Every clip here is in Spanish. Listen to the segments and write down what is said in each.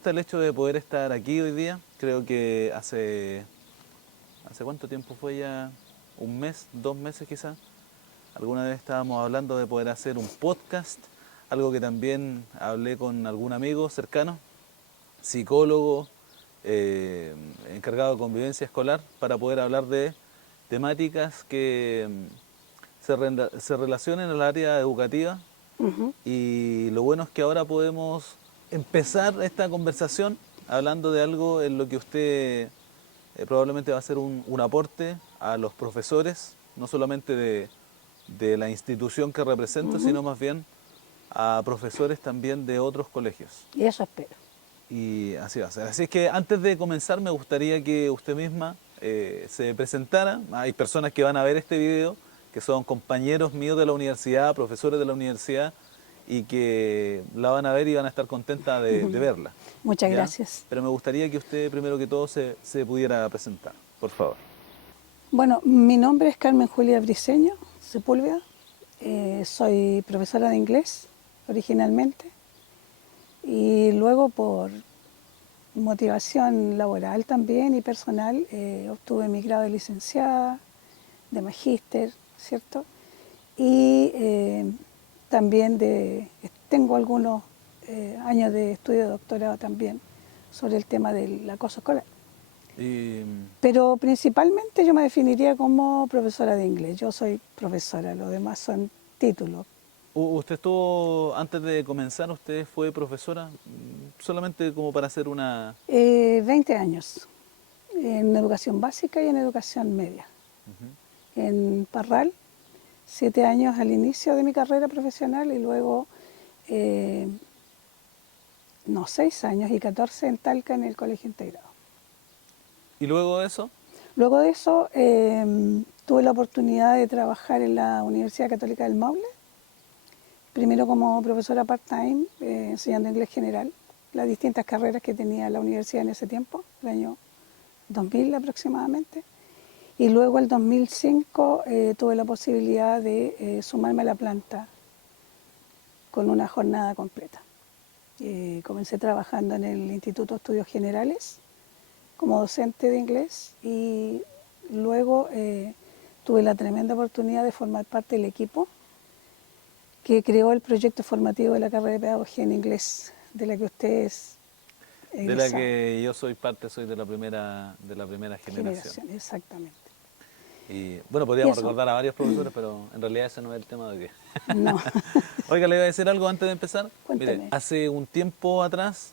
gusta el hecho de poder estar aquí hoy día. Creo que ¿hace cuánto tiempo fue ya? ¿Un mes? ¿2 meses quizás? Alguna vez estábamos hablando de poder hacer un podcast, algo que también hablé con algún amigo cercano, psicólogo, encargado de convivencia escolar, para poder hablar de temáticas que se relacionen al área educativa. Y lo bueno es que ahora podemos empezar esta conversación hablando de algo en lo que usted probablemente va a ser un aporte a los profesores, no solamente de la institución que represento, sino más bien a profesores también de otros colegios. Y eso espero. Y así va a ser. Así es que antes de comenzar me gustaría que usted misma se presentara. Hay personas que van a ver este video, que son compañeros míos de la universidad, profesores de la universidad, y que la van a ver y van a estar contentas de verla. Muchas ¿Ya? gracias. Pero me gustaría que usted primero que todo se pudiera presentar, por favor. Bueno, mi nombre es Carmen Julia Briceño Sepúlveda. Soy profesora de inglés originalmente y luego por motivación laboral también y personal obtuve mi grado de licenciada, de magíster, ¿cierto? Y también tengo algunos años de estudio de doctorado también sobre el tema del acoso escolar. Pero principalmente yo me definiría como profesora de inglés. Yo soy profesora, lo demás son títulos. ¿Usted estuvo, antes de comenzar, usted fue profesora? Solamente como para hacer una... 20 años en educación básica y en educación media. En Parral, 7 años al inicio de mi carrera profesional y luego 6 años y 14 en Talca en el colegio integrado. ¿Y luego de eso? Luego de eso tuve la oportunidad de trabajar en la Universidad Católica del Maule, primero como profesora part-time, enseñando inglés general, las distintas carreras que tenía la universidad en ese tiempo, el año 2000 aproximadamente. Y luego el 2005 tuve la posibilidad de sumarme a la planta con una jornada completa. Comencé trabajando en el Instituto de Estudios Generales como docente de inglés y luego tuve la tremenda oportunidad de formar parte del equipo que creó el proyecto formativo de la carrera de Pedagogía en Inglés, de la que usted es egresado. De la que yo soy parte, soy de la primera generación. Exactamente. Y bueno, podríamos recordar a varios profesores, pero en realidad ese no es el tema de hoy día. No. Oiga, le iba a decir algo antes de empezar. Cuénteme. Mire, hace un tiempo atrás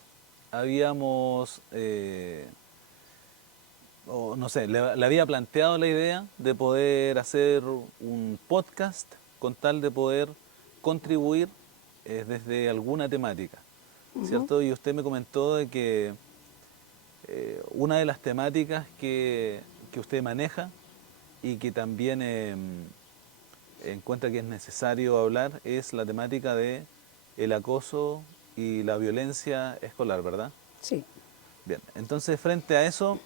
habíamos, le había planteado la idea de poder hacer un podcast con tal de poder contribuir desde alguna temática, ¿cierto? Y usted me comentó de que una de las temáticas que usted maneja y que también encuentra que es necesario hablar es la temática de el acoso y la violencia escolar, ¿verdad? Sí. Bien, entonces frente a eso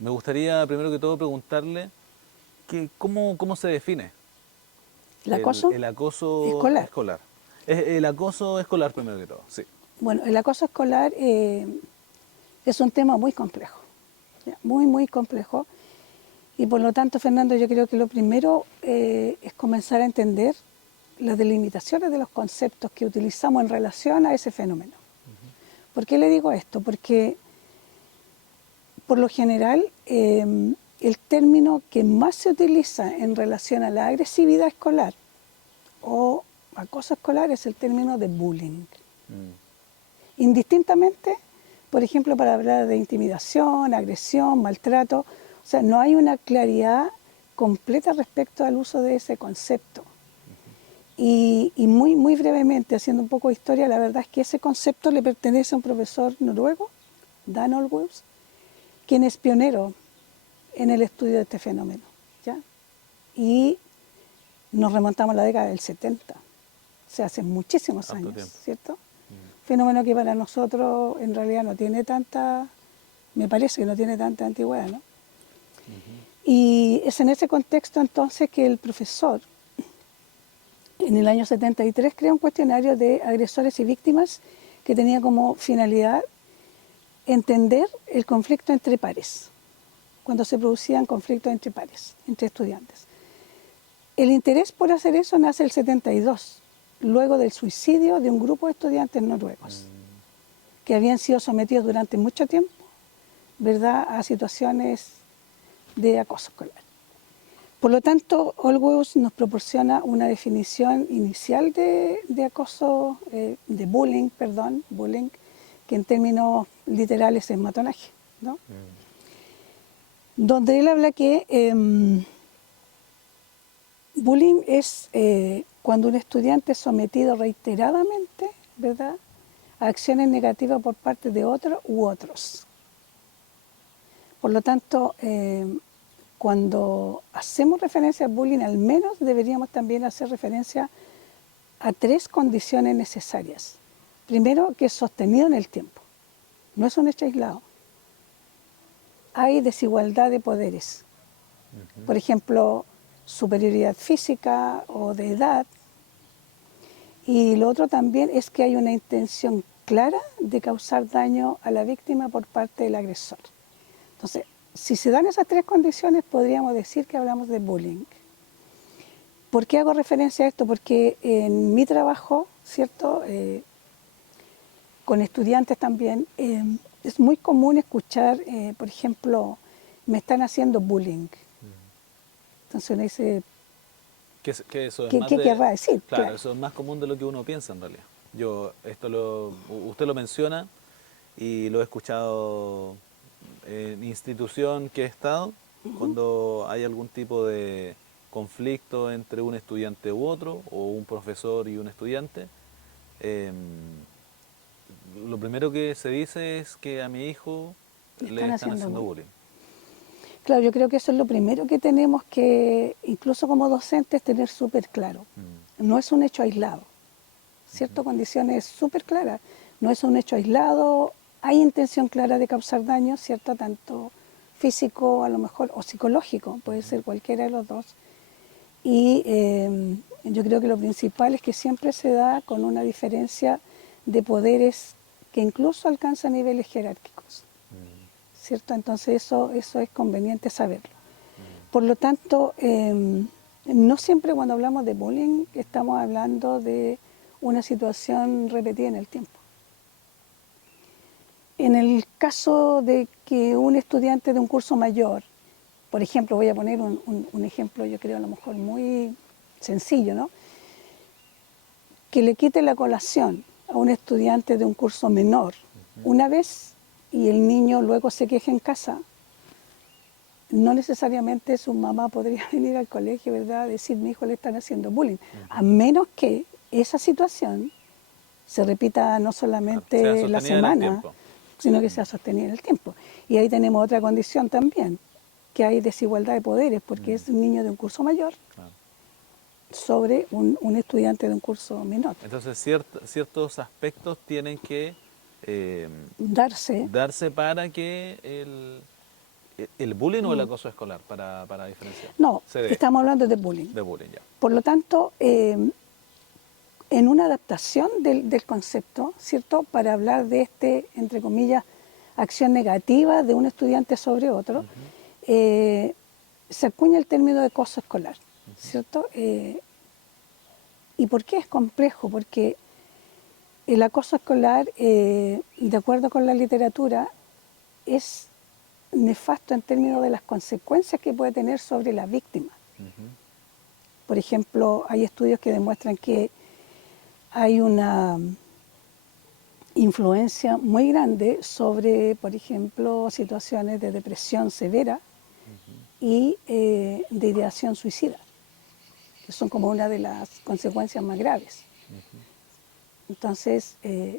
me gustaría primero que todo preguntarle cómo se define ¿El acoso? el acoso escolar. El acoso escolar primero que todo, sí. Bueno, el acoso escolar es un tema muy complejo, muy, muy complejo. Y por lo tanto, Fernando, yo creo que lo primero es comenzar a entender las delimitaciones de los conceptos que utilizamos en relación a ese fenómeno. ¿Por qué le digo esto? Porque, por lo general, el término que más se utiliza en relación a la agresividad escolar o acoso escolar es el término de bullying. Indistintamente, por ejemplo, para hablar de intimidación, agresión, maltrato, o sea, no hay una claridad completa respecto al uso de ese concepto. Y muy, muy brevemente, haciendo un poco de historia, la verdad es que ese concepto le pertenece a un profesor noruego, Dan Olweus, quien es pionero en el estudio de este fenómeno, ¿ya? Y nos remontamos a la década del 70, o sea, hace muchísimos años, tiempo, ¿cierto? Fenómeno que para nosotros en realidad no tiene tanta, me parece que no tiene tanta antigüedad, ¿no? Y es en ese contexto entonces que el profesor, en el año 73, crea un cuestionario de agresores y víctimas que tenía como finalidad entender el conflicto entre pares, cuando se producían conflictos entre pares, entre estudiantes. El interés por hacer eso nace el 72, luego del suicidio de un grupo de estudiantes noruegos, que habían sido sometidos durante mucho tiempo, ¿verdad?, a situaciones de acoso escolar. Por lo tanto, Olweus nos proporciona una definición inicial de acoso, de bullying, que en términos literales es matonaje, ¿no? Donde él habla que bullying es cuando un estudiante es sometido reiteradamente, ¿verdad?, a acciones negativas por parte de otro u otros. Por lo tanto, cuando hacemos referencia al bullying, al menos deberíamos también hacer referencia a 3 condiciones necesarias. Primero, que es sostenido en el tiempo, no es un hecho aislado. Hay desigualdad de poderes, por ejemplo, superioridad física o de edad. Y lo otro también es que hay una intención clara de causar daño a la víctima por parte del agresor. Entonces, si se dan esas 3 condiciones, podríamos decir que hablamos de bullying. ¿Por qué hago referencia a esto? Porque en mi trabajo, ¿cierto?, con estudiantes también, es muy común escuchar, por ejemplo, me están haciendo bullying. Entonces uno dice, Que eso es ¿qué más de, querrá decir? claro, eso es más común de lo que uno piensa en realidad. Usted lo menciona y lo he escuchado en institución que he estado, cuando hay algún tipo de conflicto entre un estudiante u otro, o un profesor y un estudiante. Lo primero que se dice es que a mi hijo le están haciendo bullying. Claro, yo creo que eso es lo primero que tenemos que, incluso como docentes, tener súper claro. No es un hecho aislado, ¿cierto? Condiciones súper claras. No es un hecho aislado, hay intención clara de causar daño, ¿cierto? Tanto físico, a lo mejor, o psicológico, puede ser cualquiera de los dos. Y yo creo que lo principal es que siempre se da con una diferencia de poderes que incluso alcanza niveles jerárquicos, ¿cierto? Entonces eso es conveniente saberlo. Por lo tanto, no siempre cuando hablamos de bullying estamos hablando de una situación repetida en el tiempo. En el caso de que un estudiante de un curso mayor, por ejemplo, voy a poner un ejemplo, yo creo a lo mejor muy sencillo, ¿no?, que le quite la colación a un estudiante de un curso menor una vez y el niño luego se queje en casa, no necesariamente su mamá podría venir al colegio, ¿verdad?, a decir, mi hijo le están haciendo bullying, a menos que esa situación se repita no solamente la semana, sino que sea sostenida en el tiempo. Y ahí tenemos otra condición también, que hay desigualdad de poderes, porque es un niño de un curso mayor sobre un estudiante de un curso menor. Entonces ciertos aspectos tienen que darse para que el bullying o el acoso escolar, para diferenciar. No, estamos hablando de bullying. De bullying, ya. Por lo tanto, en una adaptación del concepto, ¿cierto?, para hablar de entre comillas, acción negativa de un estudiante sobre otro, se acuña el término de acoso escolar, ¿cierto? ¿Y por qué es complejo? Porque el acoso escolar, de acuerdo con la literatura, es nefasto en términos de las consecuencias que puede tener sobre la víctima. Por ejemplo, hay estudios que demuestran que hay una influencia muy grande sobre, por ejemplo, situaciones de depresión severa y de ideación suicida, que son como una de las consecuencias más graves. Entonces, es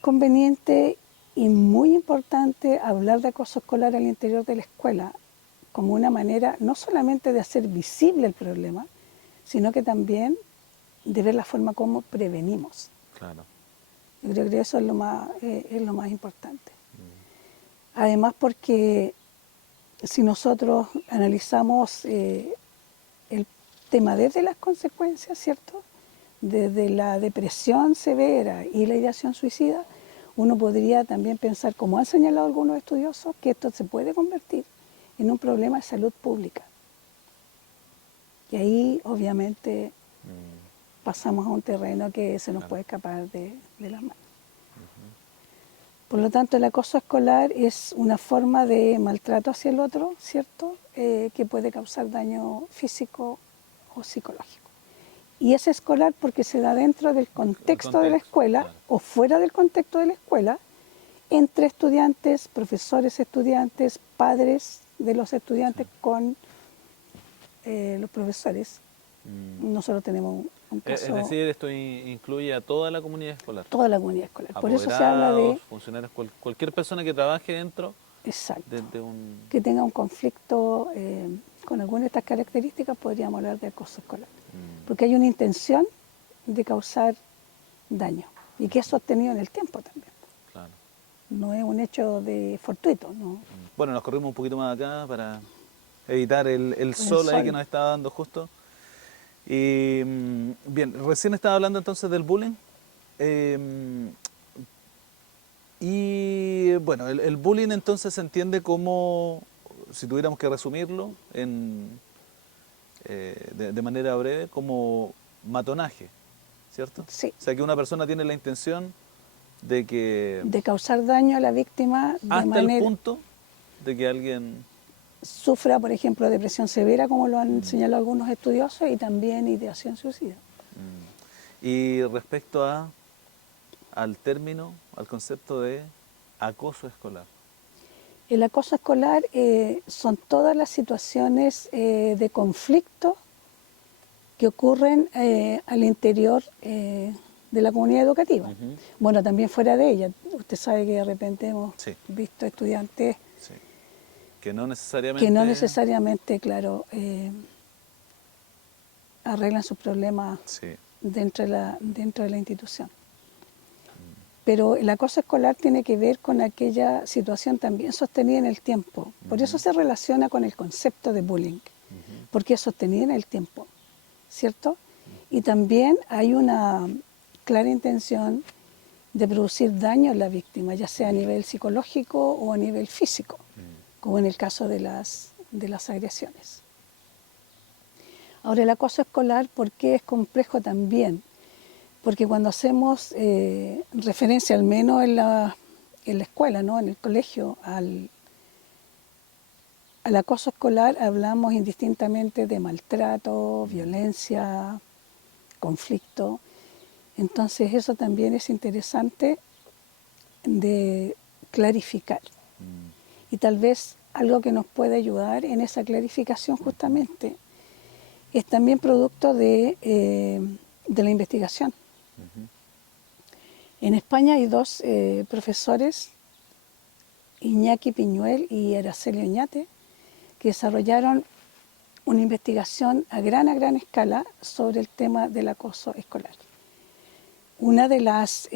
conveniente y muy importante hablar de acoso escolar al interior de la escuela como una manera no solamente de hacer visible el problema, sino que también de ver la forma como prevenimos. Claro. Yo creo que eso es lo más importante. Además, porque si nosotros analizamos el tema desde las consecuencias, ¿cierto?, desde la depresión severa y la ideación suicida, uno podría también pensar, como han señalado algunos estudiosos, que esto se puede convertir en un problema de salud pública. Y ahí, obviamente, pasamos a un terreno que se nos puede escapar de las manos. Por lo tanto, el acoso escolar es una forma de maltrato hacia el otro, ¿cierto? Que puede causar daño físico o psicológico. Y es escolar porque se da dentro del contexto de la escuela, claro, o fuera del contexto de la escuela, entre estudiantes, profesores estudiantes, padres de los estudiantes con los profesores. Nosotros tenemos un Es caso, decir, esto incluye a toda la comunidad escolar. toda la comunidad escolar. Por eso se habla Apoderados, de, funcionarios, cualquier persona que trabaje dentro exacto, de un... que tenga un conflicto con alguna de estas características, podríamos hablar de acoso escolar. Porque hay una intención de causar daño y que es sostenido en el tiempo también. Claro. No es un hecho de fortuito, ¿no? Bueno, nos corrimos un poquito más acá para evitar el sol ahí que nos está dando justo. Y bien, recién estaba hablando entonces del bullying. Y bueno, el bullying entonces se entiende como, si tuviéramos que resumirlo de manera breve, como matonaje, ¿cierto? Sí. O sea, que una persona tiene la intención de que... De causar daño a la víctima de hasta el manera... punto de que alguien... sufra, por ejemplo, depresión severa, como lo han señalado algunos estudiosos, y también ideación suicida. Y respecto al término, al concepto de acoso escolar. El acoso escolar son todas las situaciones de conflicto que ocurren al interior de la comunidad educativa. Bueno, también fuera de ella. Usted sabe que de repente hemos visto estudiantes que no necesariamente, claro, arreglan sus problemas dentro de la institución. Pero el acoso escolar tiene que ver con aquella situación también sostenida en el tiempo. Por eso se relaciona con el concepto de bullying, porque es sostenida en el tiempo, ¿cierto? Y también hay una clara intención de producir daño a la víctima, ya sea a nivel psicológico o a nivel físico, como en el caso de las agresiones. Ahora, el acoso escolar, ¿por qué es complejo también? Porque cuando hacemos referencia, al menos en la escuela, ¿no? En el colegio, al acoso escolar, hablamos indistintamente de maltrato, violencia, conflicto. Entonces eso también es interesante de clarificar. Y tal vez algo que nos puede ayudar en esa clarificación justamente es también producto de la investigación. En España hay dos profesores, Iñaki Piñuel y Araceli Oñate, que desarrollaron una investigación a gran escala sobre el tema del acoso escolar. Una de las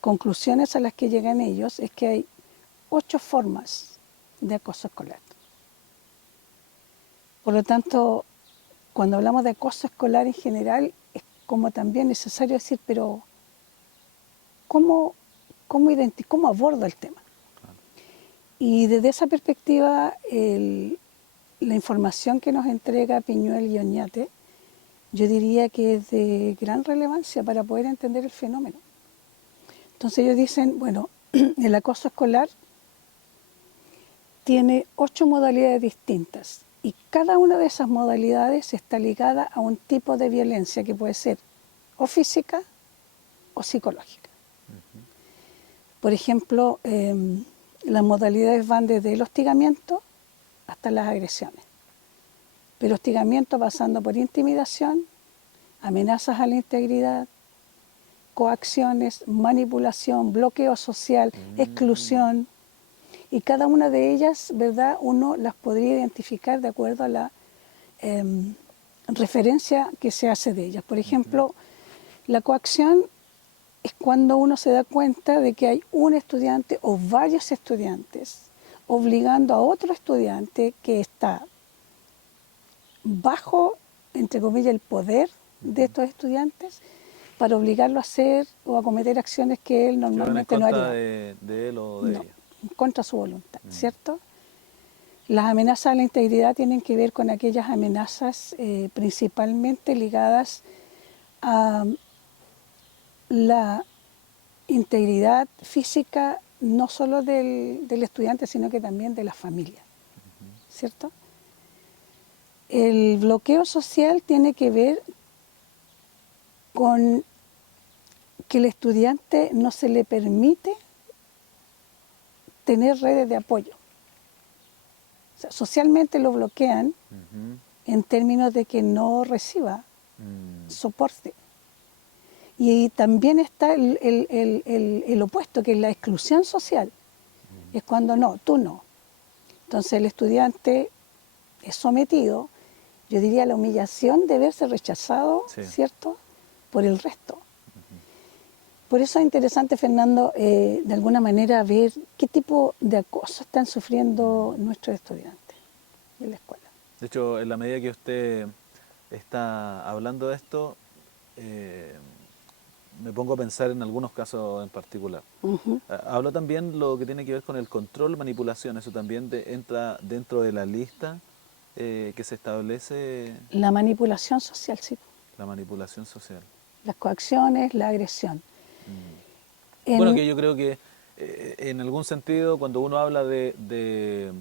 conclusiones a las que llegan ellos es que hay 8 formas de acoso escolar. Por lo tanto, cuando hablamos de acoso escolar en general, es como también necesario decir, pero ¿cómo abordo el tema? Claro. Y desde esa perspectiva, la información que nos entrega Piñuel y Oñate, yo diría que es de gran relevancia para poder entender el fenómeno. Entonces ellos dicen, bueno, el acoso escolar tiene 8 modalidades distintas y cada una de esas modalidades está ligada a un tipo de violencia que puede ser o física o psicológica. Por ejemplo, las modalidades van desde el hostigamiento hasta las agresiones. Pero hostigamiento pasando por intimidación, amenazas a la integridad, coacciones, manipulación, bloqueo social, exclusión. Y cada una de ellas, ¿verdad?, uno las podría identificar de acuerdo a la referencia que se hace de ellas. Por ejemplo, la coacción es cuando uno se da cuenta de que hay un estudiante o varios estudiantes obligando a otro estudiante que está bajo, entre comillas, el poder de estos estudiantes, para obligarlo a hacer o a cometer acciones que él Que van en normalmente no contra haría. de él o de No, ella. contra su voluntad, ¿cierto? Las amenazas a la integridad tienen que ver con aquellas amenazas principalmente ligadas a la integridad física no solo del estudiante, sino que también de la familia, ¿cierto? El bloqueo social tiene que ver con que el estudiante no se le permite tener redes de apoyo. O sea, socialmente lo bloquean Ujú. en términos de que no reciba Mm, soporte. Y también está el opuesto, que es la exclusión social. Es cuando no, tú no. Entonces el estudiante es sometido, yo diría, a la humillación de verse rechazado, sí. ¿cierto?, por el resto. Por eso es interesante, Fernando, de alguna manera ver qué tipo de acoso están sufriendo nuestros estudiantes en la escuela. De hecho, en la medida que usted está hablando de esto, eh, me pongo a pensar en algunos casos en particular. Ujú. Hablo también lo que tiene que ver con el control, manipulación. Eso también entra dentro de la lista que se establece La manipulación social, sí. la manipulación social. Las coacciones, la agresión. Bueno, En, que yo creo que en algún sentido cuando uno habla de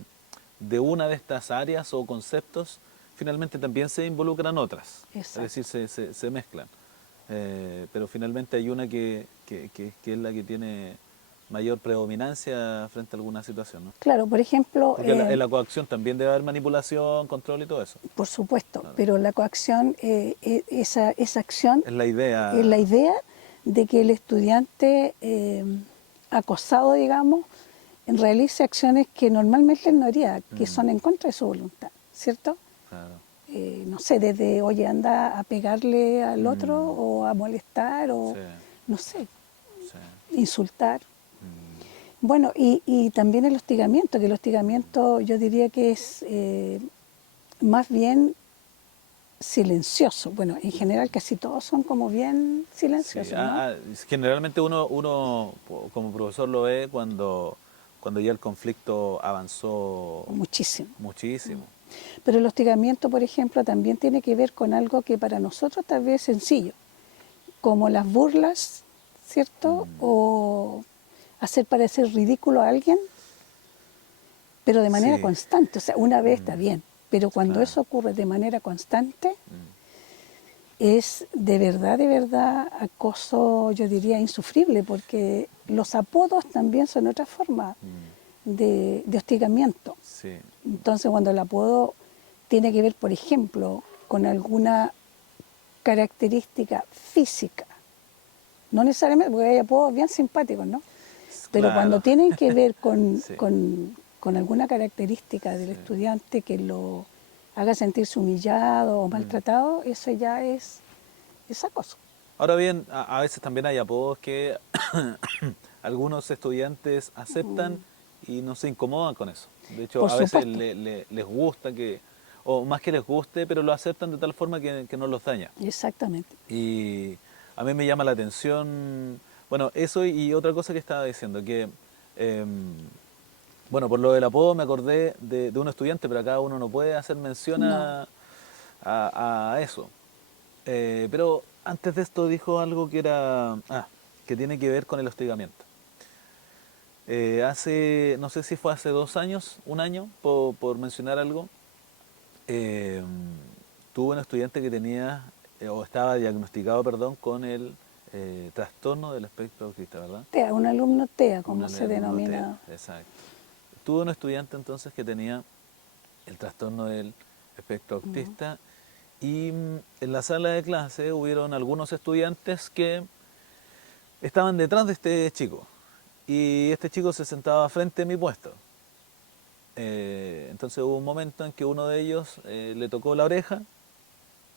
una de estas áreas o conceptos, finalmente también se involucran otras, es decir, exacto. se mezclan. Pero finalmente hay una que es la que tiene mayor predominancia frente a alguna situación, ¿no? Claro, por ejemplo, Porque en la coacción también debe haber manipulación, control y todo eso. por supuesto, Claro. pero la coacción, esa acción Es la es la idea. idea de que el estudiante acosado, digamos, realice acciones que normalmente él no haría, que son en contra de su voluntad, ¿cierto? Claro. No sé, desde, oye, anda a pegarle al otro Mm, o a molestar o, sí, no sé, sí. insultar. Mm, Bueno, y también el hostigamiento, que el hostigamiento yo diría que es más bien silencioso. Bueno, en general casi todos son como bien sí, silenciosos, ¿no? generalmente como profesor lo ve cuando ya el conflicto avanzó Muchísimo. muchísimo. Pero el hostigamiento, por ejemplo, también tiene que ver con algo que para nosotros tal vez es sencillo, como las burlas, ¿cierto? Mm, O hacer parecer ridículo a alguien, pero de manera sí, constante. O sea, una vez está mm, bien, pero cuando claro. eso ocurre de manera constante, Mm, es de verdad, acoso, yo diría, insufrible, porque los apodos también son otra forma mm, de hostigamiento. sí, Entonces, cuando el apodo tiene que ver, por ejemplo, con alguna característica física, no necesariamente, porque hay apodos bien simpáticos, ¿no? Pero cuando claro. tienen que ver con, Sí, con alguna característica del sí. estudiante que lo haga sentirse humillado o Mm. maltratado, eso ya es acoso. Ahora bien, a veces también hay apodos que algunos estudiantes aceptan y no se incomodan con eso. De hecho, Por a veces supuesto, les gusta o más que les guste, pero lo aceptan de tal forma que no los daña. exactamente. Y a mí me llama la atención, bueno, eso y otra cosa que estaba diciendo, que, bueno, por lo del apodo me acordé de un estudiante, pero acá uno no puede hacer mención No, a eso. Pero antes de esto dijo algo que tiene que ver con el hostigamiento. No sé si fue hace 2 años, un año, por mencionar algo, eh, tuve un estudiante que tenía, o estaba diagnosticado, perdón, con el trastorno del espectro autista, ¿verdad? TEA, un alumno TEA, Un como se alumno TEA, denomina. exacto. Tuve un estudiante entonces que tenía el trastorno del espectro autista y en la sala de clase hubieron algunos estudiantes que estaban detrás de este chico y este chico se sentaba frente a mi puesto. Entonces hubo un momento en que uno de ellos le tocó la oreja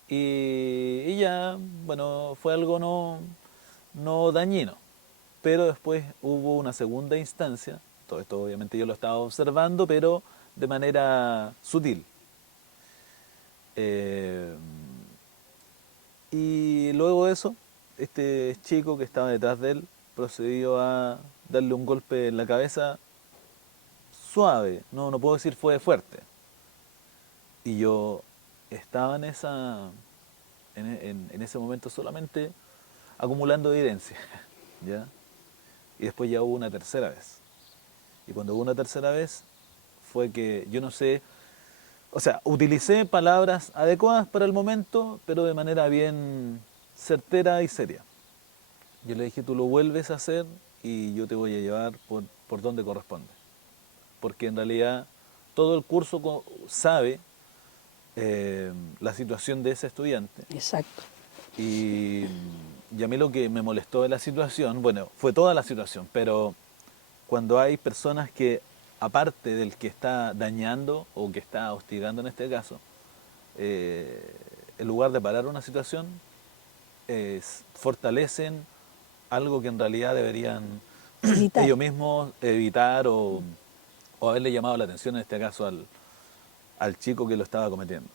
y ya, bueno, fue algo no dañino. Pero después hubo una segunda instancia, todo esto obviamente yo lo estaba observando, pero de manera sutil. Eh, y luego de eso, este chico que estaba detrás de él procedió a darle un golpe en la cabeza suave, no puedo decir fue fuerte. Y yo estaba en ese momento solamente acumulando evidencia, ¿ya? Y después ya hubo una tercera vez. Y cuando hubo una tercera vez fue que yo no sé, o sea, utilicé palabras adecuadas para el momento, pero de manera bien certera y seria. Yo le dije, tú lo vuelves a hacer y yo te voy a llevar por donde corresponde. Porque en realidad todo el curso sabe la situación de ese estudiante. Exacto. Y a mí lo que me molestó de la situación, bueno, fue toda la situación, pero cuando hay personas que, aparte del que está dañando o que está hostigando en este caso, en lugar de parar una situación, fortalecen algo que en realidad deberían Evitar. ellos mismos evitar o haberle llamado la atención en este caso al chico que lo estaba cometiendo.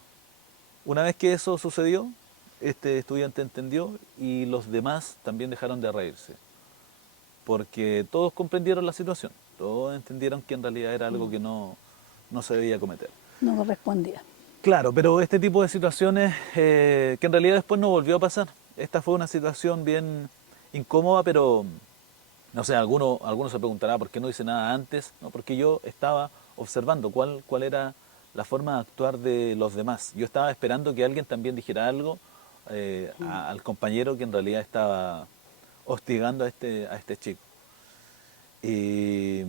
Una vez que eso sucedió, este estudiante entendió y los demás también dejaron de reírse, porque todos comprendieron la situación, todos entendieron que en realidad era algo que no se debía cometer. No correspondía. Claro, pero este tipo de situaciones que en realidad después no volvió a pasar. Esta fue una situación bien incómoda, pero no sé, algunos se preguntará por qué no hice nada antes, ¿no? Porque yo estaba observando cuál era la forma de actuar de los demás. Yo estaba esperando que alguien también dijera algo al compañero que en realidad estaba hostigando a este chico. Y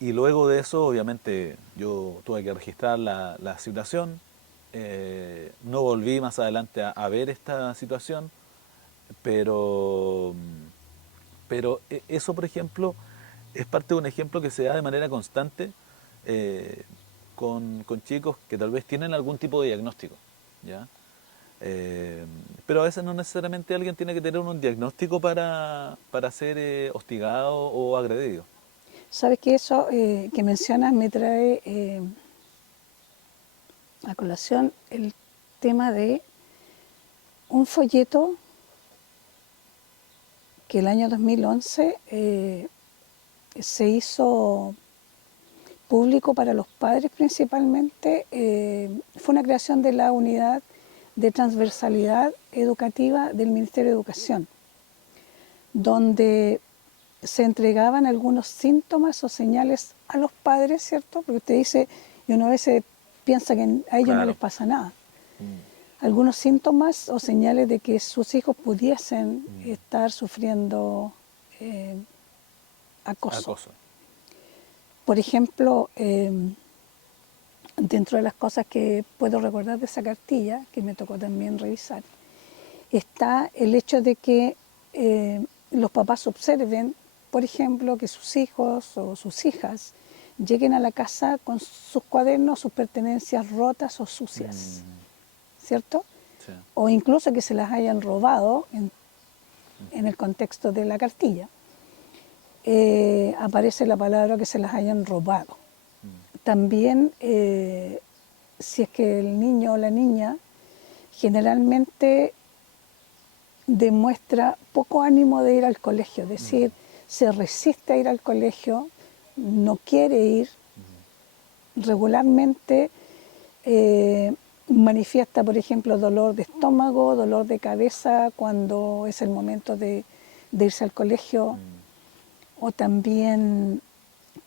luego de eso, obviamente, yo tuve que registrar la situación. No volví más adelante a ver esta situación, pero eso, por ejemplo, es parte de un ejemplo que se da de manera constante eh, con chicos que tal vez tienen algún tipo de diagnóstico, ¿ya? Pero a veces no necesariamente alguien tiene que tener un diagnóstico para ser hostigado o agredido. Sabes que eso que mencionas me trae a colación el tema de un folleto que el año 2011 se hizo público para los padres principalmente. Fue una creación de la unidad de transversalidad educativa del Ministerio de Educación, donde se entregaban algunos síntomas o señales a los padres, ¿cierto? Porque usted dice, y uno a veces piensa que a ellos no les pasa nada. Algunos síntomas o señales de que sus hijos pudiesen estar sufriendo acoso. Por ejemplo, dentro de las cosas que puedo recordar de esa cartilla, que me tocó también revisar, está el hecho de que los papás observen, por ejemplo, que sus hijos o sus hijas lleguen a la casa con sus cuadernos, sus pertenencias rotas o sucias, ¿cierto? Sí. O incluso que se las hayan robado en el contexto de la cartilla. Aparece la palabra que se las hayan robado. También, si es que el niño o la niña generalmente demuestra poco ánimo de ir al colegio, es decir, se resiste a ir al colegio, no quiere ir, regularmente manifiesta, por ejemplo, dolor de estómago, dolor de cabeza cuando es el momento de irse al colegio, o también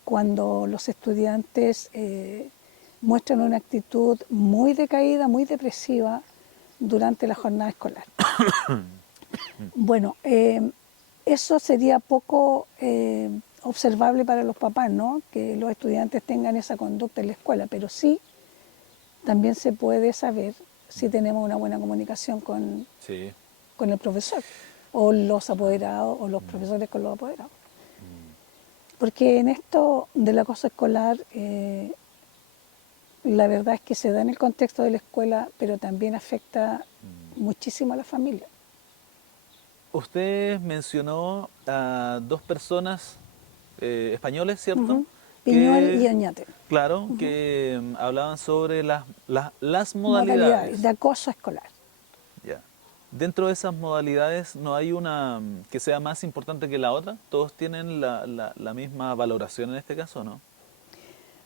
cuando los estudiantes muestran una actitud muy decaída, muy depresiva durante la jornada escolar. Bueno, eso sería poco observable para los papás, ¿no? Que los estudiantes tengan esa conducta en la escuela, pero sí, también se puede saber si tenemos una buena comunicación con el profesor, o los apoderados, o los profesores con los apoderados. Porque en esto del acoso escolar, la verdad es que se da en el contexto de la escuela, pero también afecta muchísimo a la familia. Usted mencionó a dos personas españoles, ¿cierto? Piñuel y Oñate. Claro, que hablaban sobre las modalidades De acoso escolar. Ya. Dentro de esas modalidades no hay una que sea más importante que la otra. Todos tienen la misma valoración en este caso, ¿no?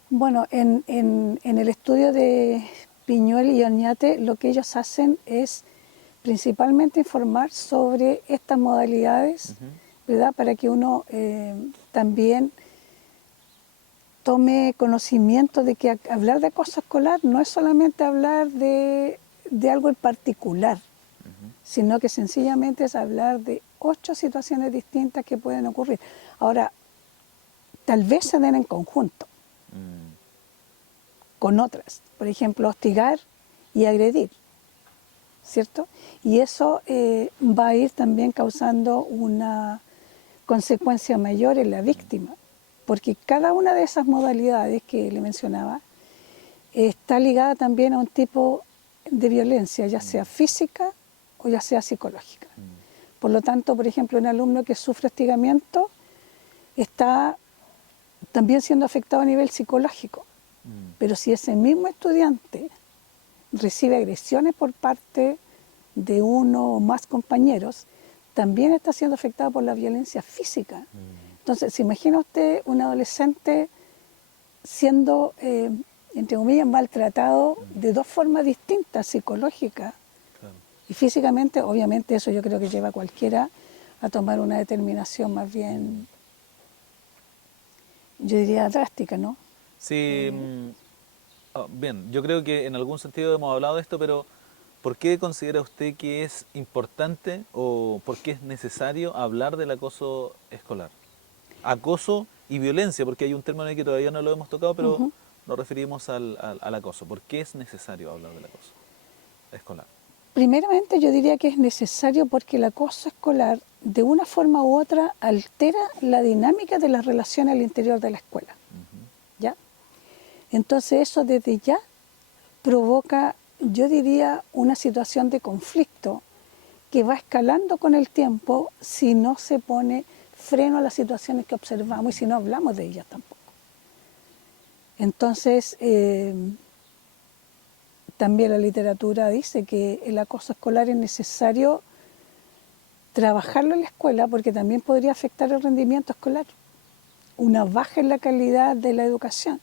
Bueno, en el estudio de Piñuel y Oñate, lo que ellos hacen es principalmente informar sobre estas modalidades, ¿verdad? Para que uno también tome conocimiento de que hablar de acoso escolar no es solamente hablar de algo en particular, sino que sencillamente es hablar de 8 situaciones distintas que pueden ocurrir. Ahora, tal vez se den en conjunto con otras, por ejemplo, hostigar y agredir, ¿cierto? Y eso va a ir también causando una consecuencia mayor en la víctima, porque cada una de esas modalidades que le mencionaba está ligada también a un tipo de violencia, ya sea física o ya sea psicológica. Por lo tanto, por ejemplo, un alumno que sufre hostigamiento está también siendo afectado a nivel psicológico. Pero si ese mismo estudiante recibe agresiones por parte de uno o más compañeros, también está siendo afectado por la violencia física. Entonces, ¿se imagina usted un adolescente siendo, entre comillas, maltratado de dos formas distintas, psicológica y físicamente? Obviamente eso yo creo que lleva a cualquiera a tomar una determinación más bien, yo diría, drástica, ¿no? Sí, bien, yo creo que en algún sentido hemos hablado de esto, pero ¿por qué considera usted que es importante o por qué es necesario hablar del acoso escolar? Acoso y violencia, porque hay un término ahí que todavía no lo hemos tocado, pero nos referimos al acoso. ¿Por qué es necesario hablar del acoso escolar? Primeramente yo diría que es necesario porque el acoso escolar de una forma u otra altera la dinámica de las relaciones al interior de la escuela. ¿Ya? Entonces eso desde ya provoca, yo diría, una situación de conflicto que va escalando con el tiempo si no se pone freno a las situaciones que observamos y si no hablamos de ellas tampoco. Entonces, también la literatura dice que el acoso escolar es necesario trabajarlo en la escuela porque también podría afectar el rendimiento escolar, una baja en la calidad de la educación.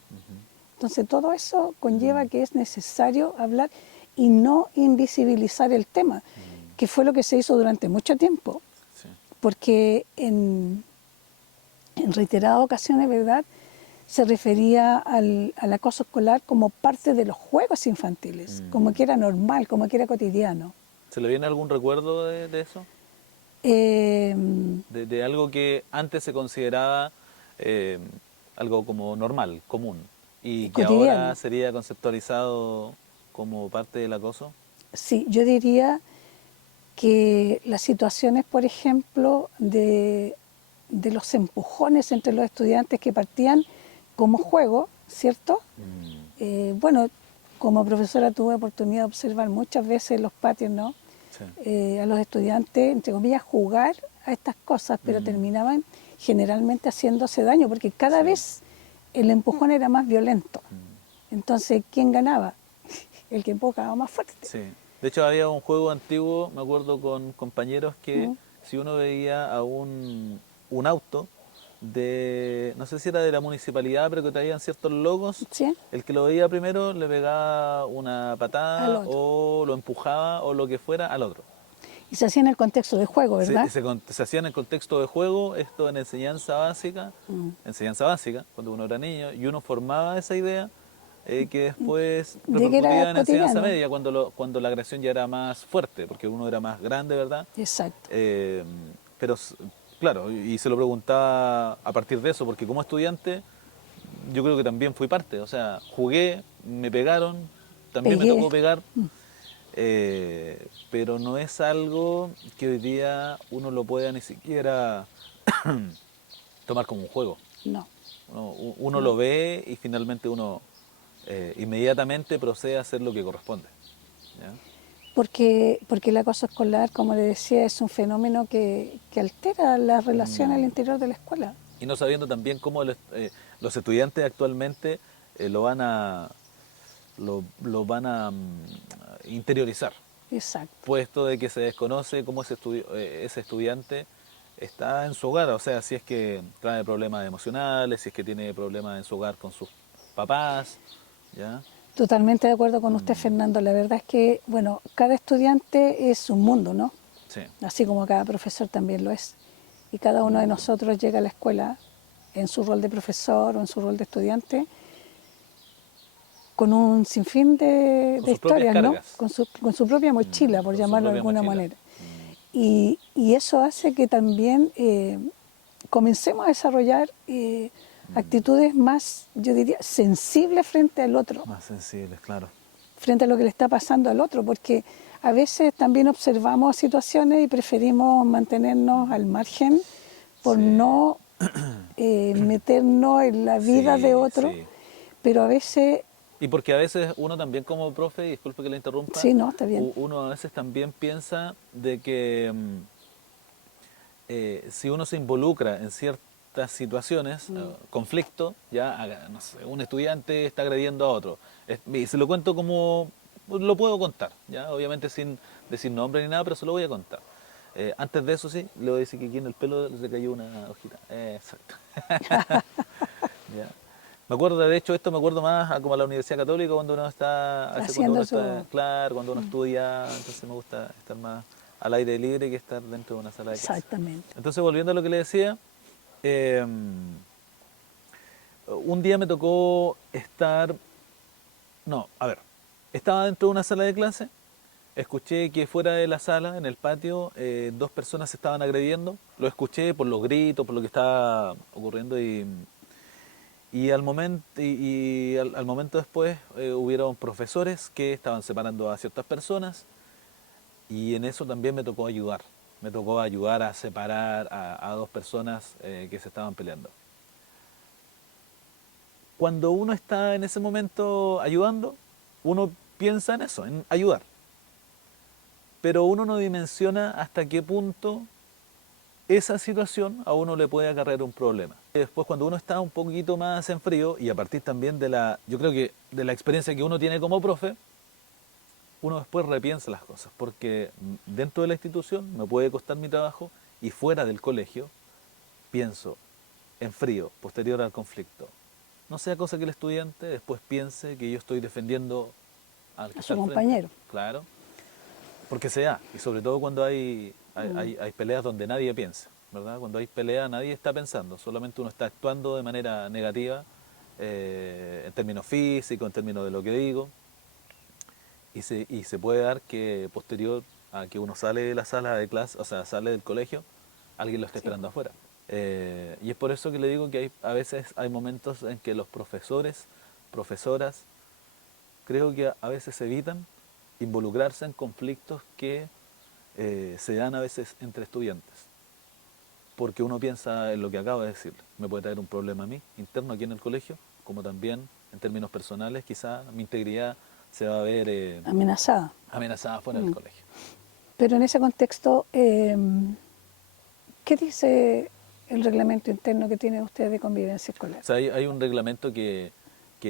Entonces todo eso conlleva que es necesario hablar y no invisibilizar el tema, que fue lo que se hizo durante mucho tiempo, porque en reiteradas ocasiones, ¿verdad?, se refería al acoso escolar como parte de los juegos infantiles, como que era normal, como que era cotidiano. ¿Se le viene algún recuerdo de eso? De algo que antes se consideraba algo como normal, común, y que ahora Cotidiano. sería conceptualizado como parte del acoso. Sí, yo diría que las situaciones, por ejemplo, de los empujones entre los estudiantes que partían como juego, ¿cierto? Bueno, como profesora tuve oportunidad de observar muchas veces en los patios, ¿no? Sí. A los estudiantes, entre comillas, jugar a estas cosas, pero terminaban generalmente haciéndose daño, porque cada vez el empujón era más violento. Entonces, ¿quién ganaba? El que empujaba más fuerte. Sí. De hecho, había un juego antiguo, me acuerdo con compañeros, que si uno veía a un auto de, no sé si era de la municipalidad, pero que traían ciertos logos, ¿Sí? el que lo veía primero le pegaba una Al patada otro. o lo empujaba o lo que fuera al otro. Y se hacía en el contexto de juego, ¿verdad? Se hacía en el contexto de juego, esto en enseñanza básica, cuando uno era niño, y uno formaba esa idea que después De que era repercutía en enseñanza cotidiano. media, cuando la agresión ya era más fuerte, porque uno era más grande, ¿verdad? Exacto. Pero claro, y se lo preguntaba a partir de eso, porque como estudiante yo creo que también fui parte, o sea, jugué, me pegaron, también me Pegué. tocó pegar, pero no es algo que hoy día uno lo pueda ni siquiera tomar como un juego. No. Uno lo ve y finalmente uno inmediatamente procede a hacer lo que corresponde. ¿Ya? Porque el acoso escolar, como le decía, es un fenómeno que altera la relación al interior de la escuela. Y no sabiendo también cómo los estudiantes actualmente lo van a interiorizar. Exacto. puesto de que se desconoce cómo ese estudiante está en su hogar, o sea, si es que trae problemas emocionales, si es que tiene problemas en su hogar con sus papás, ¿ya? Totalmente de acuerdo con usted, Fernando. La verdad es que, bueno, cada estudiante es un mundo, ¿no? Sí, Así como cada profesor también lo es. Y cada uno de nosotros llega a la escuela en su rol de profesor o en su rol de estudiante con un sinfín con de sus propias historias, ¿no? cargas, Con su propia mochila, por con su llamarlo de propia alguna mochila. manera. Y eso hace que también comencemos a desarrollar actitudes más, yo diría, sensibles frente al otro, Más sensibles, claro. frente a lo que le está pasando al otro, porque a veces también observamos situaciones y preferimos mantenernos al margen por Sí, no meternos en la vida de sí, otro, sí. pero a veces, Y porque a veces uno también como profe, y disculpe que le interrumpa, sí, no, está bien. uno a veces también piensa de que si uno se involucra en ciertas situaciones, conflicto, ya, no sé, un estudiante está agrediendo a otro. Y se lo cuento como lo puedo contar, ya, obviamente sin decir nombre ni nada, pero se lo voy a contar. Antes de eso sí, le voy a decir que aquí en el pelo le cayó una hojita. Exacto. Ya. Me acuerdo, de hecho, esto me acuerdo más como a la Universidad Católica cuando uno está, a veces cuando uno Haciendo está, su... claro, cuando uno estudia, entonces me gusta estar más al aire libre que estar dentro de una sala de clase. Exactamente. Entonces, volviendo a lo que le decía, eh, un día me tocó estar, no, a ver, estaba dentro de una sala de clase, escuché que fuera de la sala, en el patio, dos personas se estaban agrediendo, lo escuché por los gritos, por lo que estaba ocurriendo y al momento después hubieron profesores que estaban separando a ciertas personas y en eso también me tocó ayudar. Me tocó ayudar a separar a dos personas que se estaban peleando. Cuando uno está en ese momento ayudando, uno piensa en eso, en ayudar. Pero uno no dimensiona hasta qué punto esa situación a uno le puede acarrear un problema. Después cuando uno está un poquito más en frío y a partir también de yo creo que de la experiencia que uno tiene como profe, uno después repiensa las cosas, porque dentro de la institución me puede costar mi trabajo y fuera del colegio pienso en frío, posterior al conflicto. No sea cosa que el estudiante después piense que yo estoy defendiendo al que A está su al frente, compañero. claro, porque se da, y sobre todo cuando hay peleas donde nadie piensa, ¿verdad? Cuando hay pelea nadie está pensando, solamente uno está actuando de manera negativa, en términos físicos, en términos de lo que digo, y se puede dar que posterior a que uno sale de la sala de clase, o sea, sale del colegio, alguien lo está Sí, esperando afuera. Y es por eso que le digo que a veces hay momentos en que los profesores, profesoras, creo que a veces evitan involucrarse en conflictos que se dan a veces entre estudiantes. Porque uno piensa en lo que acabo de decir. Me puede traer un problema a mí, interno aquí en el colegio, como también en términos personales, quizá mi integridad se va a ver amenazada. amenazada fuera del colegio. Pero en ese contexto, ¿qué dice el reglamento interno que tiene usted de convivencia escolar? O sea, hay un reglamento que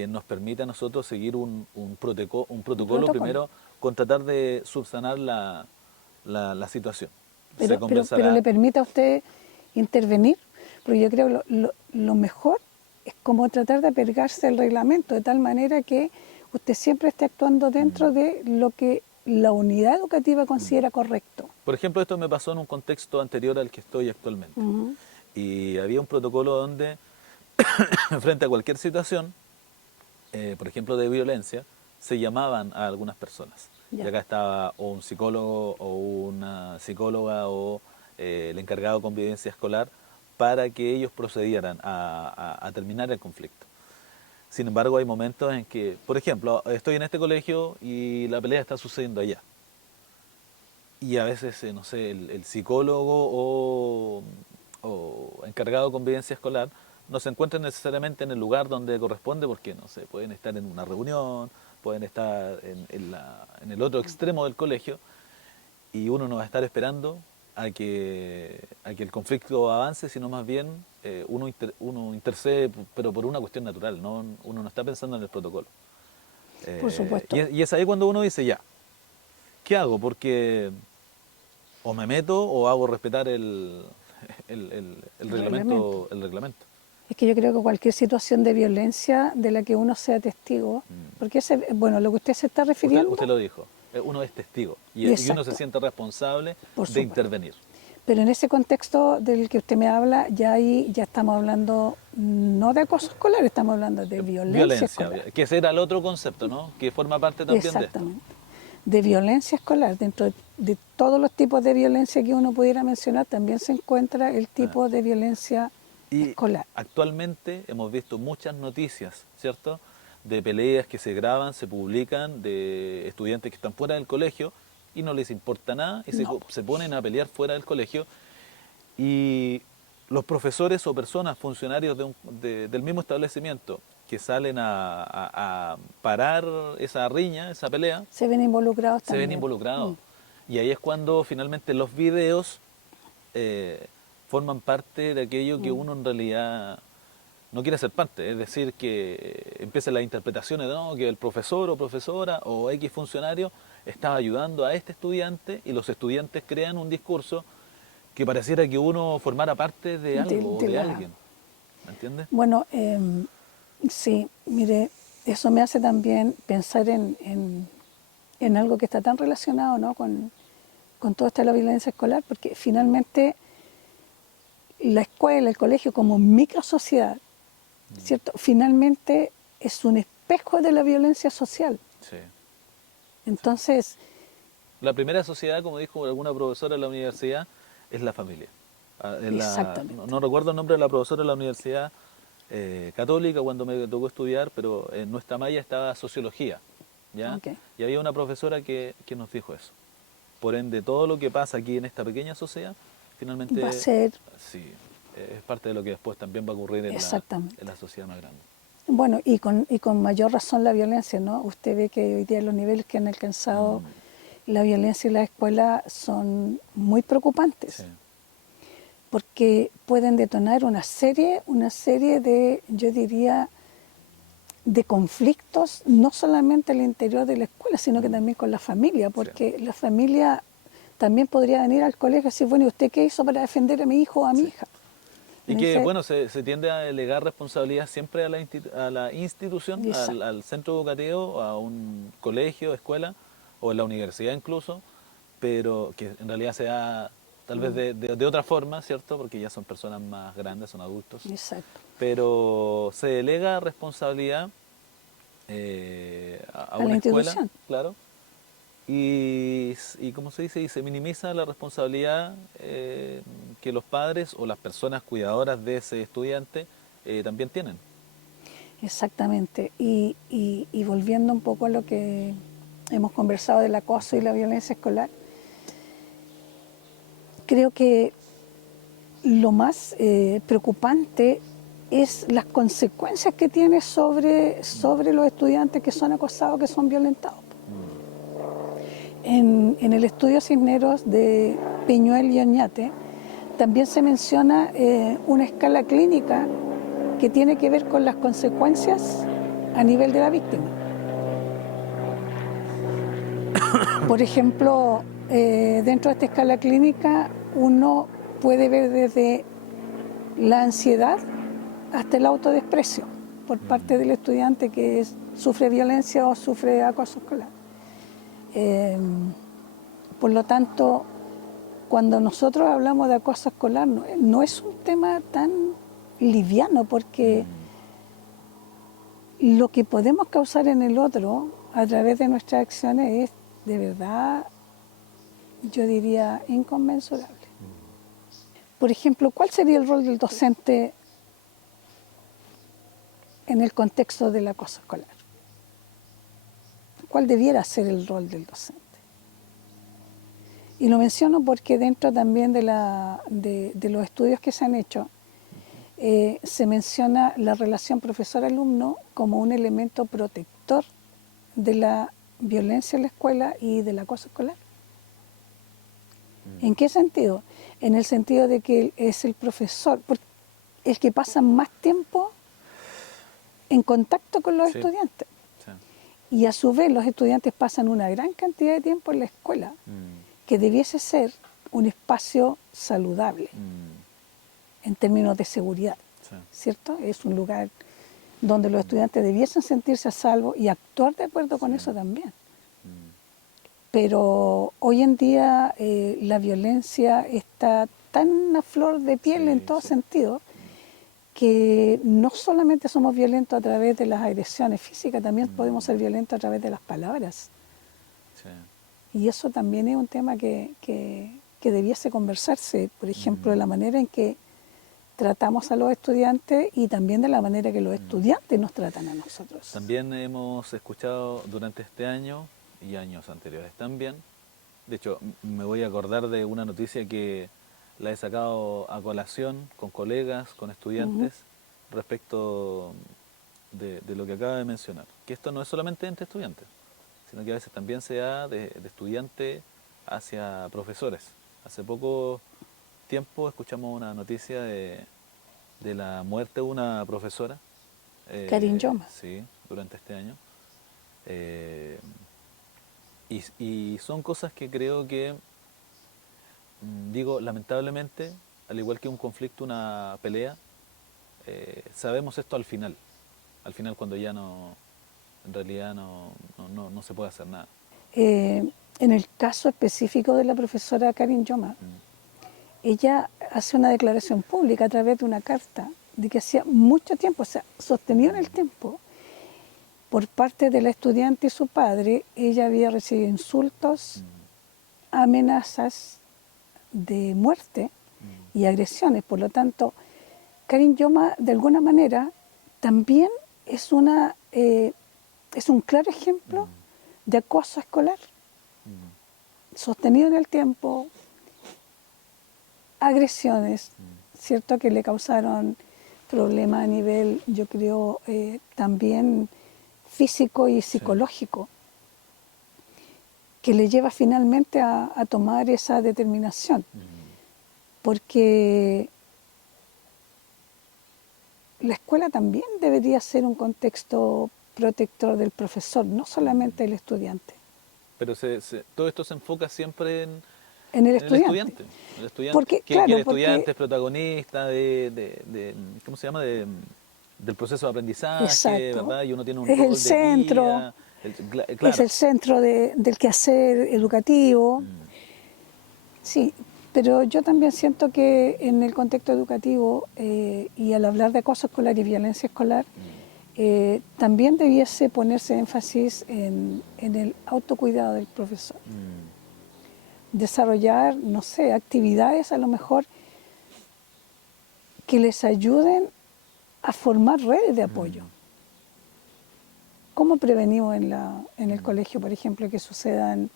nos permite a nosotros seguir un Un protocolo protocolo. primero con tratar de subsanar la situación. Se Pero le conversará. permite a usted intervenir, porque yo creo que lo mejor es como tratar de apegarse al reglamento, de tal manera que usted siempre esté actuando dentro de lo que la unidad educativa considera correcto. Por ejemplo, esto me pasó en un contexto anterior al que estoy actualmente. Ujú. Y había un protocolo donde, frente a cualquier situación, por ejemplo, de violencia, se llamaban a algunas personas. Y Ya, acá estaba o un psicólogo o una psicóloga o el encargado de convivencia escolar para que ellos procedieran a terminar el conflicto. Sin embargo, hay momentos en que, por ejemplo, estoy en este colegio y la pelea está sucediendo allá. Y a veces, no sé, el psicólogo o encargado de convivencia escolar no se encuentran necesariamente en el lugar donde corresponde porque, no sé, pueden estar en una reunión, pueden estar en el otro extremo del colegio y uno no va a estar esperando a que el conflicto avance, sino más bien uno intercede, pero por una cuestión natural, ¿no? Uno no está pensando en el protocolo. por supuesto. Y es ahí cuando uno dice, ya, ¿qué hago? Porque o me meto o hago respetar El reglamento. el reglamento. Es que yo creo que cualquier situación de violencia de la que uno sea testigo, porque bueno, lo que usted se está refiriendo... Usted lo dijo, uno es testigo y uno se Exacto, siente responsable por de supuesto. intervenir. Pero en ese contexto del que usted me habla, ya ahí ya estamos hablando no de acoso escolar, estamos hablando de violencia escolar. Que ese era el otro concepto, ¿no? Que forma parte también de esto. Exactamente. De violencia escolar. Dentro de todos los tipos de violencia que uno pudiera mencionar, también se encuentra el tipo de violencia Y escolar. actualmente hemos visto muchas noticias, ¿cierto? De peleas que se graban, se publican, de estudiantes que están fuera del colegio y no les importa nada y No, se ponen a pelear fuera del colegio. Y los profesores o personas, funcionarios del mismo establecimiento que salen a parar esa riña, esa pelea, se ven involucrados se ven también. involucrados. Y ahí es cuando finalmente los videos forman parte de aquello que uno en realidad no quiere ser parte. Es decir, que empiezan las interpretaciones de no, que el profesor o profesora o X funcionario estaba ayudando a este estudiante y los estudiantes crean un discurso que pareciera que uno formara parte de algo o de alguien. ¿Me entiendes? Bueno, sí, mire, eso me hace también pensar en algo que está tan relacionado, ¿no? con toda esta la violencia escolar, porque finalmente la escuela, el colegio como microsociedad, ¿cierto? Finalmente es un espejo de la violencia social. Sí. Entonces... La primera sociedad, como dijo alguna profesora en la universidad, es la familia. Exactamente. No recuerdo el nombre de la profesora de la universidad católica cuando me tocó estudiar, pero en nuestra malla estaba sociología, ¿ya? Okay. Y había una profesora que nos dijo eso. Por ende, todo lo que pasa aquí en esta pequeña sociedad, finalmente Va a ser... sí, es parte de lo que después también va a ocurrir en la sociedad más grande. Bueno, y con mayor razón la violencia, ¿no? Usted ve que hoy día los niveles que han alcanzado la violencia en la escuela son muy preocupantes. Sí. Porque pueden detonar una serie de, yo diría, de conflictos, no solamente al interior de la escuela, sino que también con la familia, porque la familia también podría venir al colegio y decir, bueno, ¿y usted qué hizo para defender a mi hijo o a mi hija? Y que, bueno, se tiende a delegar responsabilidad siempre a la institución, al centro educativo, a un colegio, escuela, o en la universidad incluso, pero que en realidad se da tal vez de otra forma, ¿cierto? Porque ya son personas más grandes, son adultos. Exacto. Pero se delega responsabilidad a una escuela, claro, y ¿cómo se dice? Y se minimiza la responsabilidad que los padres o las personas cuidadoras de ese estudiante también tienen. Exactamente. Y volviendo un poco a lo que hemos conversado del acoso y la violencia escolar, creo que lo más preocupante es las consecuencias que tiene sobre los estudiantes que son acosados, que son violentados. En el estudio Cisneros de Peñuel y Oñate también se menciona una escala clínica que tiene que ver con las consecuencias a nivel de la víctima. Por ejemplo, dentro de esta escala clínica uno puede ver desde la ansiedad hasta el autodesprecio por parte del estudiante que sufre violencia o sufre acoso escolar. Por lo tanto, cuando nosotros hablamos de acoso escolar, no es un tema tan liviano, porque lo que podemos causar en el otro a través de nuestras acciones es de verdad, yo diría, inconmensurable. Por ejemplo, ¿cuál sería el rol del docente en el contexto del acoso escolar? ¿Cuál debiera ser el rol del docente? Y lo menciono porque dentro también de los estudios que se han hecho, se menciona la relación profesor-alumno como un elemento protector de la violencia en la escuela y del acoso escolar. ¿En qué sentido? En el sentido de que es el profesor el que pasa más tiempo en contacto con los estudiantes. Sí. Y a su vez los estudiantes pasan una gran cantidad de tiempo en la escuela, que debiese ser un espacio saludable en términos de seguridad, Sí. ¿cierto? Es un lugar donde los estudiantes debiesen sentirse a salvo y actuar de acuerdo con eso también. Pero hoy en día la violencia está tan a flor de piel en todo sentido, que no solamente somos violentos a través de las agresiones físicas, también podemos ser violentos a través de las palabras. Sí. Y eso también es un tema que debiese conversarse, por ejemplo, de la manera en que tratamos a los estudiantes y también de la manera que los estudiantes nos tratan a nosotros. También hemos escuchado durante este año y años anteriores también, de hecho me voy a acordar de una noticia que la he sacado a colación con colegas, con estudiantes, respecto de lo que acaba de mencionar, que esto no es solamente entre estudiantes, sino que a veces también se da de estudiante hacia profesores. Hace poco tiempo escuchamos una noticia de la muerte de una profesora. Karin Yoma. Sí, durante este año. Y son cosas que creo que, digo, lamentablemente, al igual que un conflicto, una pelea, sabemos esto al final cuando ya no, en realidad no se puede hacer nada. En el caso específico de la profesora Karin Yoma, ella hace una declaración pública a través de una carta de que hacía mucho tiempo, o sea, sostenido en el tiempo, por parte de la estudiante y su padre, ella había recibido insultos, amenazas de muerte y agresiones. Por lo tanto, Karin Yoma, de alguna manera, también es un claro ejemplo de acoso escolar, sostenido en el tiempo, agresiones, ¿cierto?, que le causaron problemas a nivel, yo creo, también físico y psicológico, que le lleva finalmente a tomar esa determinación. Porque la escuela también debería ser un contexto protector del profesor, no solamente del estudiante. Pero todo esto se enfoca siempre En el en el estudiante. estudiante. El estudiante, Porque, que el claro, estudiante porque, es protagonista ¿cómo se llama? Del proceso de aprendizaje, exacto, ¿verdad? Y uno tiene un es el rol de centro, guía. es Claro. el centro del quehacer educativo. Sí, pero yo también siento que en el contexto educativo y al hablar de acoso escolar y violencia escolar, también debiese ponerse énfasis en el autocuidado del profesor. Desarrollar, no sé, actividades a lo mejor que les ayuden a formar redes de apoyo. ¿Cómo prevenimos en el colegio, por ejemplo, que sucedan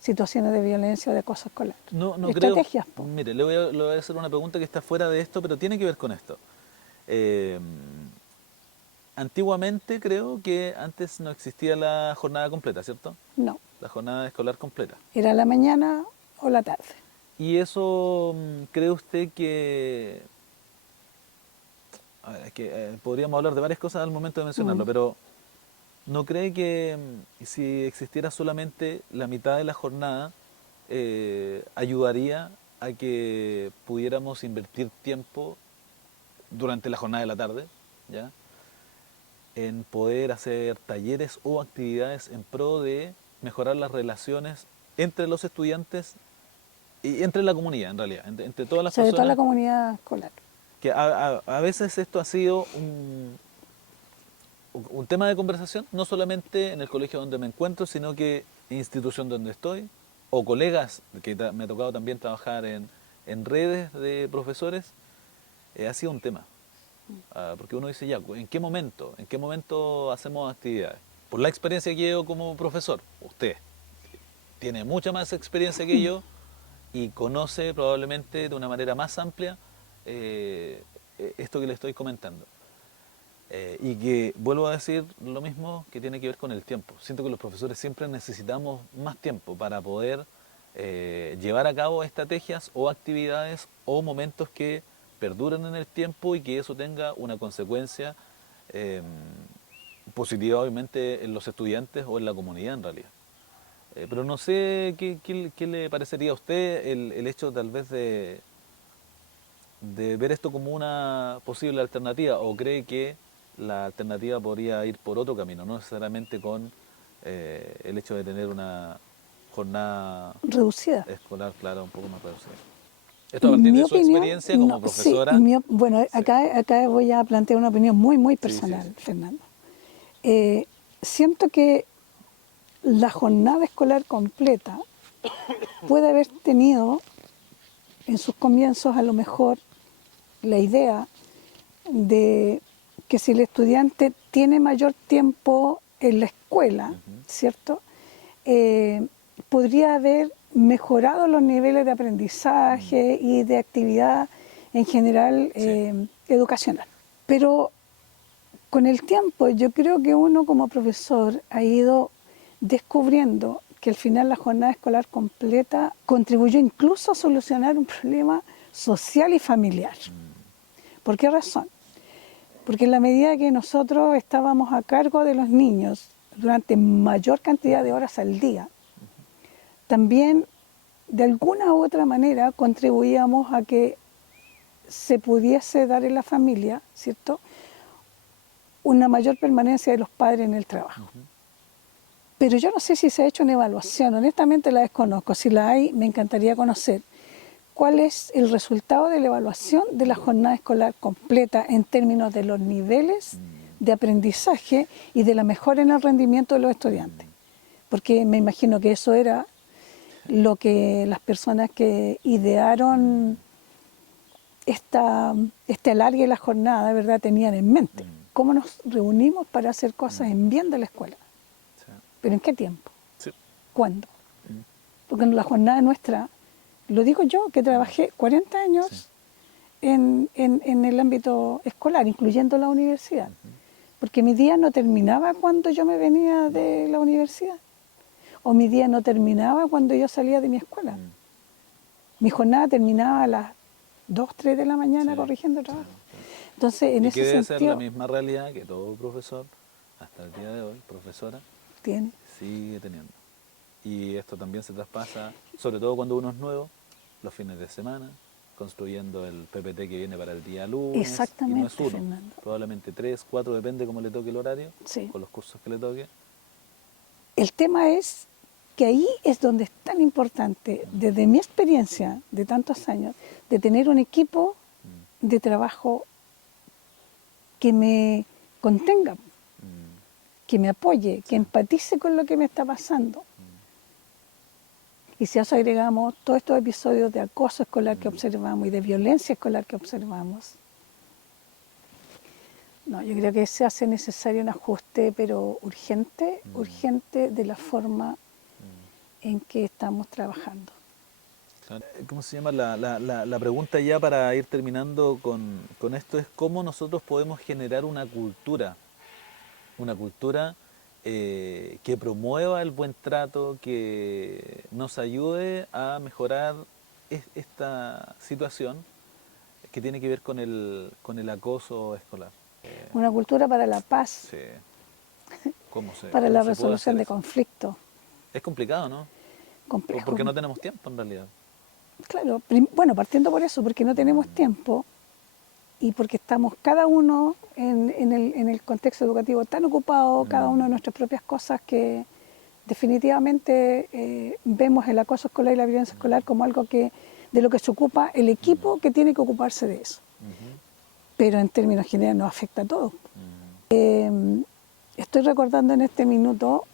situaciones de violencia o de acoso escolar? No creo. Estrategias, po. Mire, le voy a hacer una pregunta que está fuera de esto, pero tiene que ver con esto. Eh, Antiguamente creo que antes no existía la jornada completa, ¿cierto? No, La jornada escolar completa. era la mañana o la tarde. Y eso, ¿cree usted que... A ver, es que podríamos hablar de varias cosas al momento de mencionarlo, pero ¿no cree que si existiera solamente la mitad de la jornada, ayudaría a que pudiéramos invertir tiempo durante la jornada de la tarde, ¿ya?, en poder hacer talleres o actividades en pro de mejorar las relaciones entre los estudiantes y entre la comunidad, en realidad, entre todas las Sobre todo la personas? comunidad escolar. Que a veces esto ha sido un tema de conversación, no solamente en el colegio donde me encuentro, sino que en institución donde estoy, o colegas, que me ha tocado también trabajar en redes de profesores, ha sido un tema. Porque uno dice, ya, ¿en qué momento hacemos actividades? Por la experiencia que llevo como profesor, usted tiene mucha más experiencia que yo y conoce probablemente de una manera más amplia esto que le estoy comentando. Y que vuelvo a decir lo mismo, que tiene que ver con el tiempo. Siento que los profesores siempre necesitamos más tiempo para poder llevar a cabo estrategias o actividades o momentos que perduren en el tiempo y que eso tenga una consecuencia positiva obviamente en los estudiantes o en la comunidad en realidad. Pero no sé qué le parecería a usted el hecho tal vez de ver esto como una posible alternativa, o cree que la alternativa podría ir por otro camino, no necesariamente con el hecho de tener una jornada Reducida. escolar, claro, un poco más reducida. Esto a partir Mi de su opinión, experiencia no, como sí, profesora. bueno, Sí, acá voy a plantear una opinión muy, muy sí, sí, personal, sí. Fernando. Siento que la jornada escolar completa puede haber tenido en sus comienzos a lo mejor la idea de que si el estudiante tiene mayor tiempo en la escuela, Ujú. ¿cierto? Podría haber mejorado los niveles de aprendizaje y de actividad en general Sí. educacional. Pero con el tiempo yo creo que uno como profesor ha ido descubriendo que al final la jornada escolar completa contribuyó incluso a solucionar un problema social y familiar. ¿Por qué razón? Porque en la medida que nosotros estábamos a cargo de los niños durante mayor cantidad de horas al día, también de alguna u otra manera contribuíamos a que se pudiese dar en la familia, ¿cierto?, una mayor permanencia de los padres en el trabajo. Pero yo no sé si se ha hecho una evaluación, honestamente la desconozco. Si la hay, me encantaría conocer cuál es el resultado de la evaluación de la jornada escolar completa en términos de los niveles de aprendizaje y de la mejora en el rendimiento de los estudiantes. Porque me imagino que eso era lo que las personas que idearon este alargue de la jornada, ¿verdad?, tenían en mente. ¿Cómo nos reunimos para hacer cosas en bien de la escuela? Sí. ¿Pero en qué tiempo? Sí. ¿Cuándo? Porque en la jornada nuestra, lo digo yo, que trabajé 40 años Sí. en el ámbito escolar, incluyendo la universidad. Porque mi día no terminaba cuando yo me venía de la universidad. O mi día no terminaba cuando yo salía de mi escuela. Mi jornada terminaba a las 2, 3 de la mañana Sí, corrigiendo sí, trabajo. sí. Entonces, en Y que ese debe ser la sentido, misma realidad que todo profesor, hasta el día de hoy, profesora, tiene. sigue teniendo. Y esto también se traspasa, sobre todo cuando uno es nuevo, los fines de semana, construyendo el PPT que viene para el día lunes, y no es Exactamente, uno, Fernando. probablemente 3, 4, depende cómo le toque el horario, Sí. con los cursos que le toque. El tema es que ahí es donde es tan importante, desde mi experiencia de tantos años, de tener un equipo de trabajo que me contenga, que me apoye, que Sí. empatice con lo que me está pasando. Y si a eso agregamos todos estos episodios de acoso escolar que observamos y de violencia escolar que observamos, no, yo creo que se hace necesario un ajuste, pero urgente, urgente de la forma en que estamos trabajando. Claro. ¿Cómo se llama? La pregunta ya para ir terminando con esto es cómo nosotros podemos generar una cultura que promueva el buen trato, que nos ayude a mejorar esta situación que tiene que ver con el acoso escolar. Una cultura para la paz, Sí. para ¿Cómo la se puede resolución hacer de eso? conflictos. Es complicado, ¿no? Complejo. Porque no tenemos tiempo en realidad. Claro, bueno, partiendo por eso, porque no tenemos tiempo y porque estamos cada uno en el contexto educativo tan ocupado, cada uno en nuestras propias cosas, que definitivamente vemos el acoso escolar y la violencia escolar como algo de lo que se ocupa el equipo que tiene que ocuparse de eso. Pero en términos generales nos afecta a todos. Estoy recordando en este minuto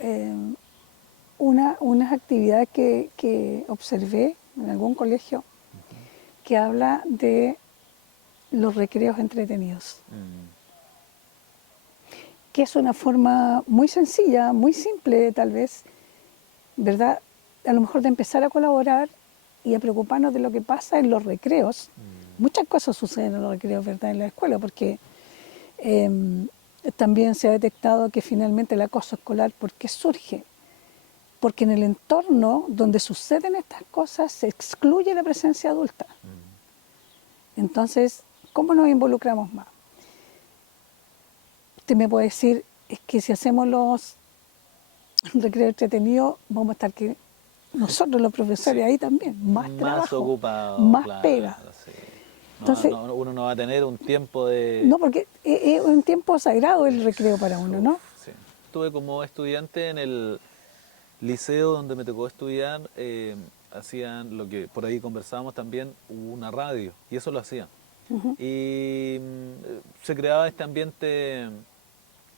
unas actividades que observé en algún colegio que habla de los recreos entretenidos, que es una forma muy sencilla, muy simple tal vez, ¿verdad? A lo mejor de empezar a colaborar y a preocuparnos de lo que pasa en los recreos. Muchas cosas suceden en los recreos, ¿verdad?, en la escuela, porque también se ha detectado que finalmente el acoso escolar, ¿por qué surge? Porque en el entorno donde suceden estas cosas se excluye la presencia adulta. Entonces, ¿cómo nos involucramos más? Usted me puede decir, es que si hacemos los recreos entretenidos, vamos a estar que nosotros los profesores ahí también, más trabajo, ocupado, más claro, pega. sí. Entonces, Uno no va a tener un tiempo de... no, porque es un tiempo sagrado el recreo para uno, ¿no? Sí. Estuve como estudiante en el liceo donde me tocó estudiar, hacían lo que por ahí conversábamos también, una radio, y eso lo hacían. Y se creaba este ambiente,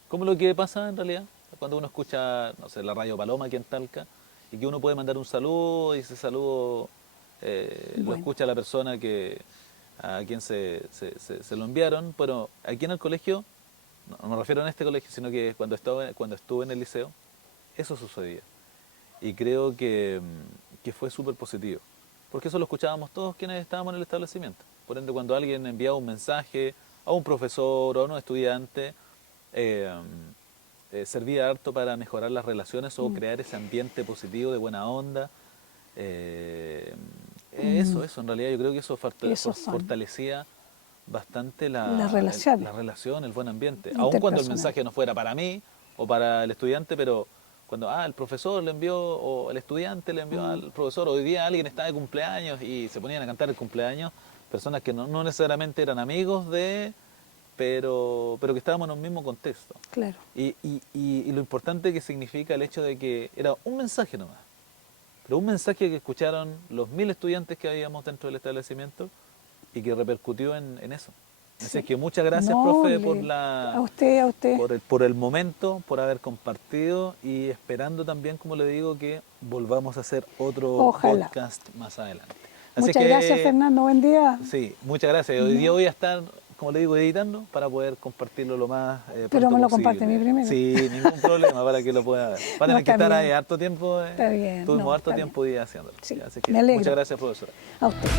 como lo que pasa en realidad, cuando uno escucha, no sé, la Radio Paloma aquí en Talca, y que uno puede mandar un saludo, y ese saludo lo Bueno. escucha la persona a quien se lo enviaron. Pero aquí en el colegio, no me refiero a este colegio, sino que cuando estuve en el liceo, eso sucedía. Y creo que fue súper positivo, porque eso lo escuchábamos todos quienes estábamos en el establecimiento. Por ende, cuando alguien enviaba un mensaje a un profesor o a un estudiante, servía harto para mejorar las relaciones o crear ese ambiente positivo de buena onda. Eso, en realidad yo creo que eso Esos son fortalecía bastante las relaciones la relación, el buen ambiente. Aun cuando el mensaje no fuera para mí o para el estudiante, pero cuando el profesor le envió o el estudiante le envió al profesor, hoy día alguien está de cumpleaños y se ponían a cantar el cumpleaños, personas que no necesariamente eran amigos pero que estábamos en un mismo contexto. Claro. Y lo importante que significa el hecho de que era un mensaje nomás, pero un mensaje que escucharon los 1000 estudiantes que habíamos dentro del establecimiento y que repercutió en eso. Sí. Así que muchas gracias, No, profe, a usted. por el momento, por haber compartido y esperando también, como le digo, que volvamos a hacer otro Ojalá. podcast más adelante. Así Muchas gracias, Fernando, buen día. Sí, muchas gracias. Hoy día voy a estar, como le digo, editando para poder compartirlo lo más Pero me lo posible. comparte a mí primero. Sí, ningún problema para que lo pueda ver. Va a tener que estar ahí harto tiempo. Está bien. Tuvimos harto está tiempo bien. día haciéndolo. Sí, Así que me alegro. muchas gracias, profesora. A usted.